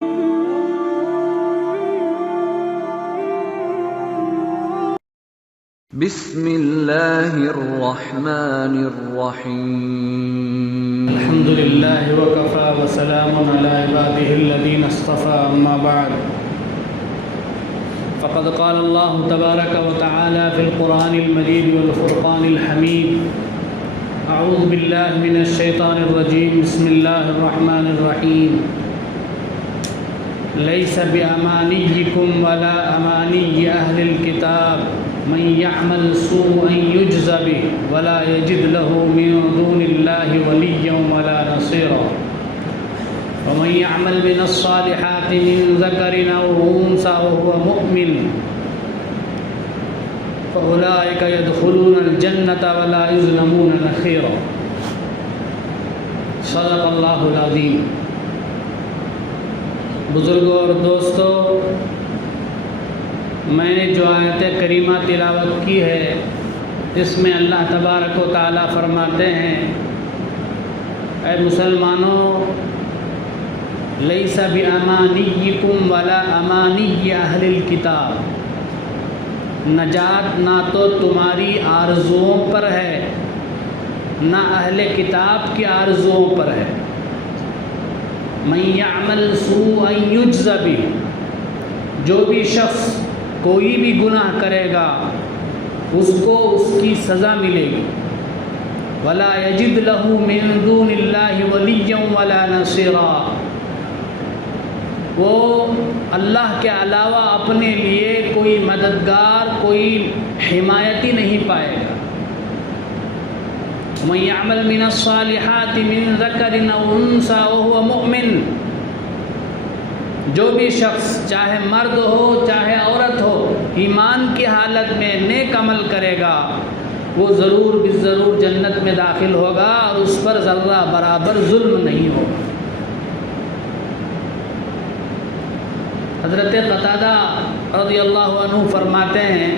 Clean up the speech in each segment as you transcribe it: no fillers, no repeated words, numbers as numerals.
بسم اللہ الرحمن الرحیم الحمد للہ وکفی وسلام علی عبادہ الذین اصطفی اما بعد فقد قال اللہ تبارک وتعالی فی القرآن المجید والفرقان الحمید اعوذ باللہ من الشیطان الرجیم بسم اللہ الرحمن الرحیم لیس بامانیکم ولا امانی اہل الکتاب من يعمل سوءا يجز به ولا يجد له من دون الله وليا ولا نصيرا ومن يعمل من الصالحات من ذكر أو أنثى وهو مؤمن فأولئك يدخلون الجنة ولا يظلمون نقيرا صدق اللہ العظیم۔ بزرگوں اور دوستو، میں نے جو آیت کریمہ تلاوت کی ہے اس میں اللہ تبارک و تعالیٰ فرماتے ہیں، اے مسلمانوں، لیس بامانیکم ولا امانی اہل الکتاب، نجات نہ تو تمہاری آرزوؤں پر ہے نہ اہل کتاب کی آرزوؤں پر ہے۔ من یعمل سوءا یجز بہ، جو بھی شخص کوئی بھی گناہ کرے گا اس کو اس کی سزا ملے گی، ولا یجد له من دون اللہ ولیا ولا نصیرا، وہ اللہ کے علاوہ اپنے لیے کوئی مددگار، کوئی حمایتی نہیں پائے گا۔ من یعمل من الصالحات من ذکر او انثى وهو مؤمن، جو بھی شخص چاہے مرد ہو چاہے عورت ہو ایمان کی حالت میں نیک عمل کرے گا وہ ضرور بالضرور جنت میں داخل ہوگا اور اس پر ذرہ برابر ظلم نہیں ہوگا۔ حضرت قتادہ رضی اللہ عنہ فرماتے ہیں،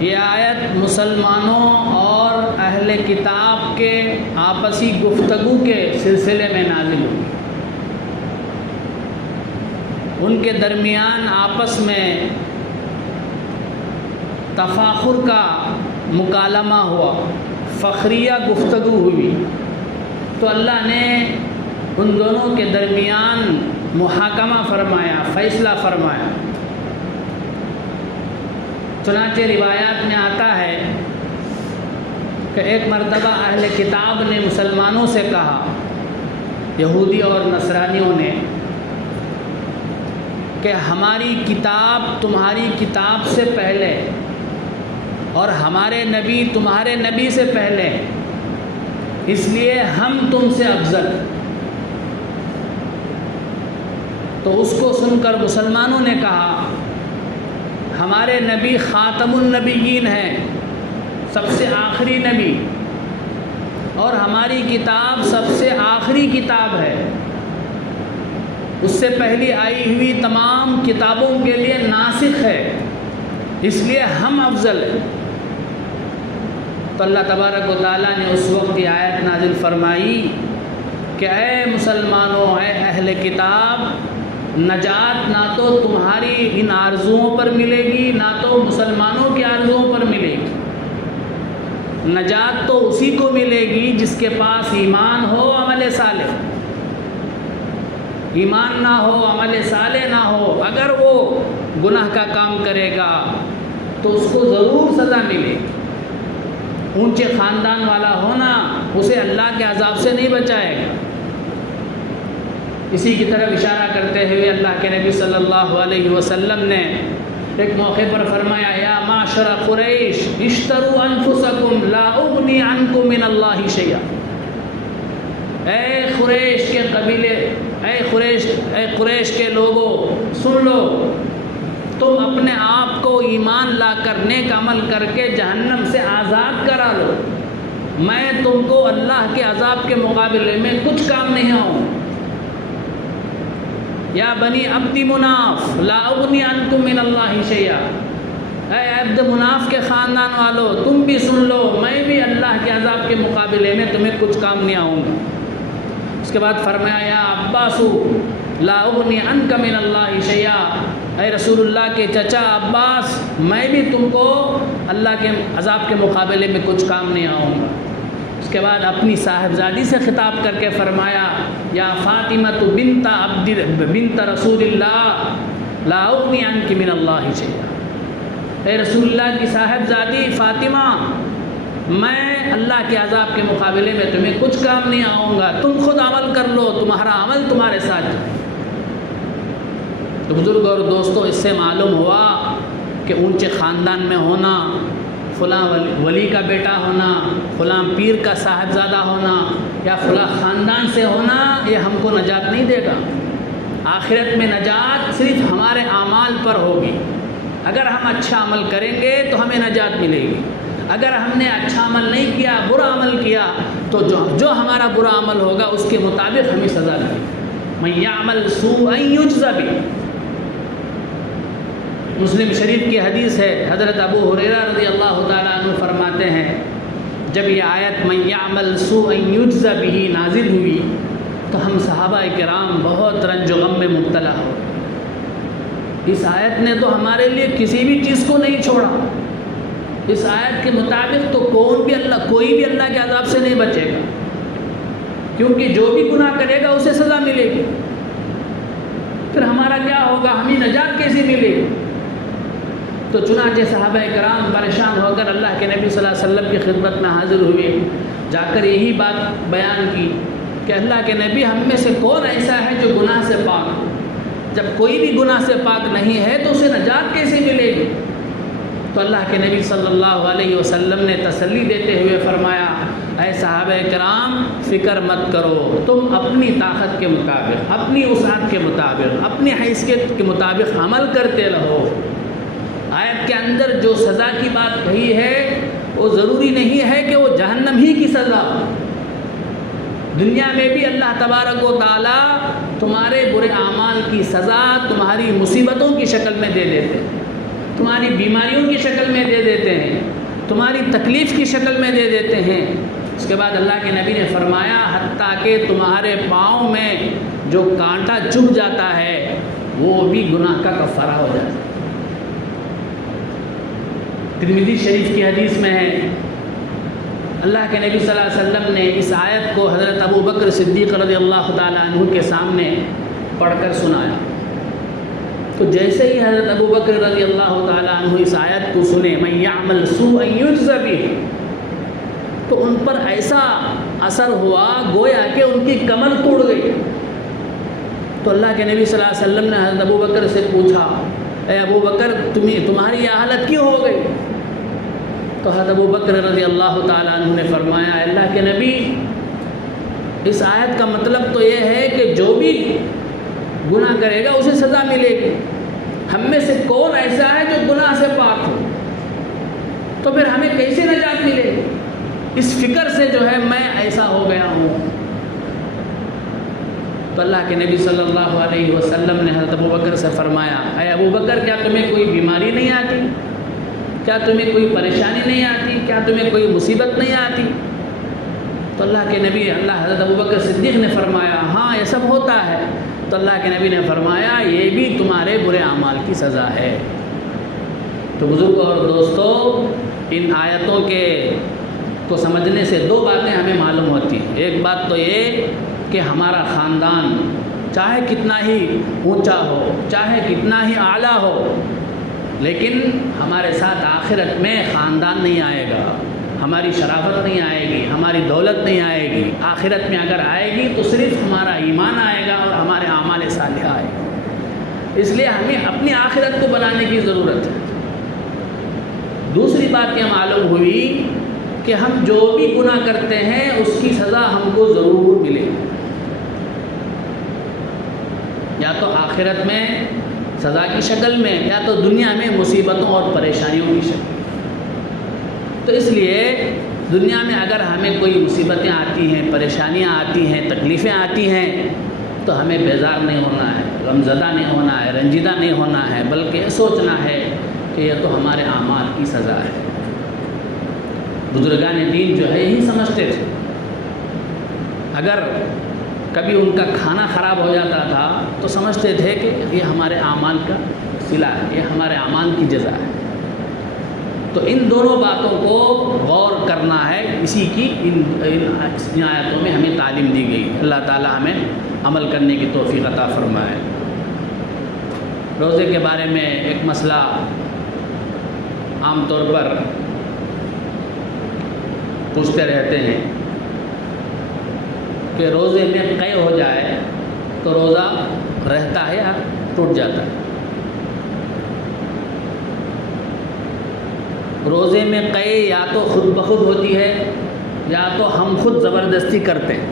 یہ آیت مسلمانوں اور اہل کتاب کے آپسی گفتگو کے سلسلے میں نازل ہوئی۔ ان کے درمیان آپس میں تفاخر کا مکالمہ ہوا، فخریہ گفتگو ہوئی، تو اللہ نے ان دونوں کے درمیان محاکمہ فرمایا، فیصلہ فرمایا۔ چنانچہ روایات میں آتا ہے کہ ایک مرتبہ اہل کتاب نے مسلمانوں سے کہا، یہودی اور نصرانیوں نے، کہ ہماری کتاب تمہاری کتاب سے پہلے اور ہمارے نبی تمہارے نبی سے پہلے، اس لیے ہم تم سے افضل۔ تو اس کو سن کر مسلمانوں نے کہا، ہمارے نبی خاتم النبیین ہیں، سب سے آخری نبی، اور ہماری کتاب سب سے آخری کتاب ہے، اس سے پہلی آئی ہوئی تمام کتابوں کے لیے ناسخ ہے، اس لیے ہم افضل ہیں۔ تو اللہ تبارک و تعالیٰ نے اس وقت یہ آیت نازل فرمائی کہ اے مسلمانوں، اے اہل کتاب، نجات نہ تو تمہاری ان آرزوؤں پر ملے گی نہ تو مسلمانوں کی آرزوؤں پر ملے گی۔ نجات تو اسی کو ملے گی جس کے پاس ایمان ہو، عمل صالح، ایمان نہ ہو، عمل صالح نہ ہو، اگر وہ گناہ کا کام کرے گا تو اس کو ضرور سزا ملے گی۔ اونچے خاندان والا ہونا اسے اللہ کے عذاب سے نہیں بچائے گا۔ اسی کی طرف اشارہ کرتے ہوئے اللہ کے نبی صلی اللہ علیہ وسلم نے ایک موقع پر فرمایا، یا معشر قریش اشتروا انفسکم لا اغنی عنکم من اللہ شیئا، اے قریش کے قبیلے، اے قریش کے لوگوں، سن لو، تم اپنے آپ کو ایمان لا کر نیک عمل کر کے جہنم سے آزاد کرا لو، میں تم کو اللہ کے عذاب کے مقابلے میں کچھ کام نہیں آؤں۔ یا بنی عبد مناف لا اغنی عنکم من اللہ شیئا، اے عبد مناف کے خاندان والو تم بھی سن لو، میں بھی اللہ کے عذاب کے مقابلے میں تمہیں کچھ کام نہیں آؤں گا۔ اس کے بعد فرمایا یا عباس لا اغنی عنک من اللہ شیئا، اے رسول اللہ کے چچا عباس میں بھی تم کو اللہ کے عذاب کے مقابلے میں کچھ کام نہیں آؤں گا۔ اس کے بعد اپنی صاحبزادی سے خطاب کر کے فرمایا یا فاطمہ بنت رسول اللہ لا اغنی عنک من اللہ شیئا، اے رسول اللہ کی صاحبزادی فاطمہ میں اللہ کے عذاب کے مقابلے میں تمہیں کچھ کام نہیں آؤں گا، تم خود عمل کر لو، تمہارا عمل تمہارے ساتھ جائے۔ تو بزرگ اور دوستوں اس سے معلوم ہوا کہ اونچے خاندان میں ہونا، فلاں ولی کا بیٹا ہونا، فلاں پیر کا صاحبزادہ ہونا یا فلاں خاندان سے ہونا یہ ہم کو نجات نہیں دے گا۔ آخرت میں نجات صرف ہمارے اعمال پر ہوگی۔ اگر ہم اچھا عمل کریں گے تو ہمیں نجات ملے گی، اگر ہم نے اچھا عمل نہیں کیا، برا عمل کیا، تو جو ہمارا برا عمل ہوگا اس کے مطابق ہمیں سزا ملے گی۔ من یعمل سوءا یجز بہ، مسلم شریف کی حدیث ہے، حضرت ابو ہریرہ رضی اللہ تعالیٰ عنہ فرماتے ہیں جب یہ آیت من یعمل سوءا یجز بہ نازل ہوئی تو ہم صحابہ کرام بہت رنج و غم میں مبتلا ہو۔ اس آیت نے تو ہمارے لیے کسی بھی چیز کو نہیں چھوڑا۔ اس آیت کے مطابق تو کوئی بھی اللہ کے عذاب سے نہیں بچے گا، کیونکہ جو بھی گناہ کرے گا اسے سزا ملے گی۔ پھر ہمارا کیا ہوگا، ہمیں نجات کیسے ملے گی؟ تو چنانچہ صحابہ کرام پریشان ہو کر اللہ کے نبی صلی اللہ علیہ وسلم کی خدمت میں حاضر ہوئے، جا کر یہی بات بیان کی کہ اللہ کے نبی ہم میں سے کون ایسا ہے جو گناہ سے پاک ہو؟ جب کوئی بھی گناہ سے پاک نہیں ہے تو اسے نجات کیسے ملے گی؟ تو اللہ کے نبی صلی اللہ علیہ وسلم نے تسلی دیتے ہوئے فرمایا اے صحابہ کرام فکر مت کرو، تم اپنی طاقت کے مطابق، اپنی وسعت کے مطابق، اپنی حیثیت کے مطابق عمل کرتے رہو۔ آیت کے اندر جو سزا کی بات کہی ہے وہ ضروری نہیں ہے کہ وہ جہنم ہی کی سزا ہو۔ دنیا میں بھی اللہ تبارک و تعالیٰ تمہارے برے اعمال کی سزا تمہاری مصیبتوں کی شکل میں دے دیتے ہیں، تمہاری بیماریوں کی شکل میں دے دیتے ہیں، تمہاری تکلیف کی شکل میں دے دیتے ہیں۔ اس کے بعد اللہ کے نبی نے فرمایا حتیٰ کہ تمہارے پاؤں میں جو کانٹا چبھ جاتا ہے وہ بھی گناہ کا کفارہ ہو جاتا ہے۔ ترمذی شریف کی حدیث میں ہے اللہ کے نبی صلی اللہ علیہ وسلم نے اس آیت کو حضرت ابو بکر صدیق رضی اللہ تعالیٰ عنہ کے سامنے پڑھ کر سنایا، تو جیسے ہی حضرت ابو بکر رضی اللہ تعالیٰ عنہ اس آیت کو سنے من یعمل سوءا یجز بہ، تو ان پر ایسا اثر ہوا گویا کہ ان کی کمر توڑ گئی۔ تو اللہ کے نبی صلی اللہ علیہ وسلم نے حضرت ابو بکر سے پوچھا اے ابو بکر تمہاری یہ حالت کیوں ہو گئی؟ تو حضرت ابو بکر رضی اللہ تعالیٰ عنہ نے فرمایا اللہ کے نبی اس آیت کا مطلب تو یہ ہے کہ جو بھی گناہ کرے گا اسے سزا ملے گی، ہم میں سے کون ایسا ہے جو گناہ سے پاک ہو؟ تو پھر ہمیں کیسے نجات ملے گی؟ اس فکر سے جو ہے میں ایسا ہو گیا ہوں۔ تو اللہ کے نبی صلی اللہ علیہ وسلم نے حضرت ابو بکر سے فرمایا اے ابو بکر کیا تمہیں کوئی بیماری نہیں آتی؟ کیا تمہیں کوئی پریشانی نہیں آتی؟ کیا تمہیں کوئی مصیبت نہیں آتی؟ تو اللہ کے نبی حضرت ابو بکر صدیق نے فرمایا ہاں یہ سب ہوتا ہے۔ تو اللہ کے نبی نے فرمایا یہ بھی تمہارے برے اعمال کی سزا ہے۔ تو بزرگوں اور دوستوں ان آیتوں کو سمجھنے سے دو باتیں ہمیں معلوم ہوتی ہیں۔ ایک بات تو یہ کہ ہمارا خاندان چاہے کتنا ہی اونچا ہو، چاہے کتنا ہی اعلیٰ ہو، لیکن ہمارے ساتھ آخرت میں خاندان نہیں آئے گا، ہماری شرافت نہیں آئے گی، ہماری دولت نہیں آئے گی۔ آخرت میں اگر آئے گی تو صرف ہمارا ایمان آئے گا اور ہمارے اعمال صالحہ آئے گا۔ اس لیے ہمیں اپنی آخرت کو بنانے کی ضرورت ہے۔ دوسری بات یہ معلوم ہوئی کہ ہم جو بھی گناہ کرتے ہیں اس کی سزا ہم کو ضرور ملے گی، یا تو آخرت میں سزا کی شکل میں یا تو دنیا میں مصیبتوں اور پریشانیوں کی شکل میں۔ تو اس لیے دنیا میں اگر ہمیں کوئی مصیبتیں آتی ہیں، پریشانیاں آتی ہیں، تکلیفیں آتی ہیں تو ہمیں بیزار نہیں ہونا ہے، غمزدہ نہیں ہونا ہے، رنجیدہ نہیں ہونا ہے، بلکہ یہ سوچنا ہے کہ یہ تو ہمارے اعمال کی سزا ہے۔ بزرگان دین جو ہے یہی سمجھتے تھے، اگر کبھی ان کا کھانا خراب ہو جاتا تھا تو سمجھتے تھے کہ یہ ہمارے اعمال کا صلہ ہے، یہ ہمارے اعمال کی جزا ہے۔ تو ان دونوں باتوں کو غور کرنا ہے، اسی کی ان آیتوں میں ہمیں تعلیم دی گئی۔ اللہ تعالی ہمیں عمل کرنے کی توفیق عطا فرمائے۔ روزے کے بارے میں ایک مسئلہ عام طور پر پوچھتے رہتے ہیں کہ روزے میں قے ہو جائے تو روزہ رہتا ہے یا ٹوٹ جاتا ہے؟ روزے میں قے یا تو خود بخود ہوتی ہے یا تو ہم خود زبردستی کرتے ہیں۔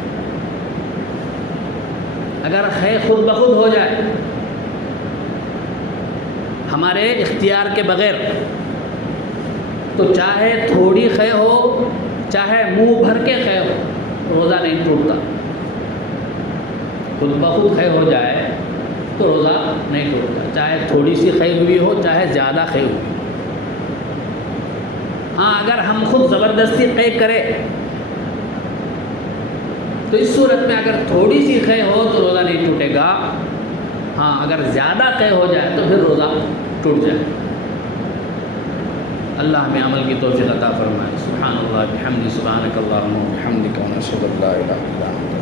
اگر قے خود بخود ہو جائے ہمارے اختیار کے بغیر تو چاہے تھوڑی قے ہو چاہے منہ بھر کے قے ہو روزہ نہیں ٹوٹتا۔ خود بخود قے ہو جائے تو روزہ نہیں ٹوٹتا، چاہے تھوڑی سی قے ہوئی ہو چاہے زیادہ قے ہوئی۔ ہاں اگر ہم خود زبردستی قے کرے تو اس صورت میں اگر تھوڑی سی قے ہو تو روزہ نہیں ٹوٹے گا، ہاں اگر زیادہ قے ہو جائے تو پھر روزہ ٹوٹ جائے۔ اللہ ہمیں عمل کی توفیق عطا فرمائے۔ سبحان اللہ بحمدہ، سبحانک اللہم وبحمدک، ونشہد ان لا الہ الا انت۔